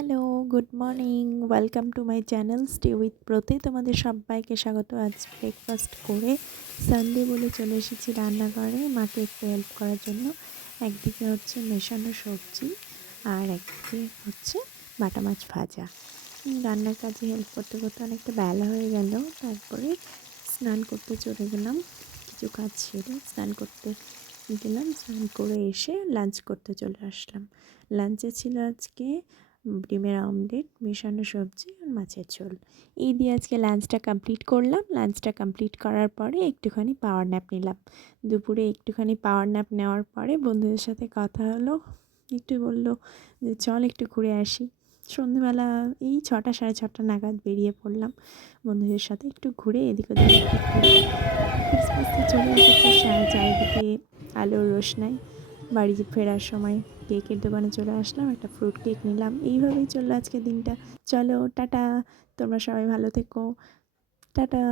Hello, good morning. Welcome to my channel stay with প্রতে। তোমাদের সবাইকে স্বাগত। আজ ব্রেকফাস্ট করে সানডে বলে চলে এসেছি রান্নাঘরে মাকে একটু হেল্প করার জন্য। একদিকে হচ্ছে মেশানো সবজি আর একদিকে হচ্ছে বাটা মাছ ভাজা। রান্নার কাজে হেল্প করতে করতে অনেকটা বেলা হয়ে গেল। তারপরে স্নান করতে চলে গেলাম। কিছু কাজ সেরে স্নান করতে গেলাম। স্নান করে এসে লাঞ্চ করতে চলে আসলাম। লাঞ্চে ছিল আজকে ডিমের আমলেট, মেশানো সবজি আর মাছের ঝোল। এই দিয়ে আজকে লাঞ্চটা কমপ্লিট করলাম। লাঞ্চটা কমপ্লিট করার পরে একটুখানি পাওয়ার ন্যাপ নিলাম। দুপুরে একটুখানি পাওয়ার ন্যাপ নেওয়ার পরে বন্ধুদের সাথে কথা হলো। একটু বললো যে চল একটু ঘুরে আসি। সন্ধ্যেবেলা এই 6টা 6:30 নাগাদ বেরিয়ে পড়লাম বন্ধুদের সাথে একটু ঘুরে এদিক ওদিক একটু ঘুরে ক্রিসমাসে চলে এসেছে চারিদিকে আলোর রোশনাই। বাড়ি ফেরার সময় কেকের দোকানে চলে আসলাম, একটা ফ্রুট কেক নিলাম। এইভাবেই চললো আজকের দিনটা। চলো টাটা, তোমরা সবাই ভালো থেকো। টাটা।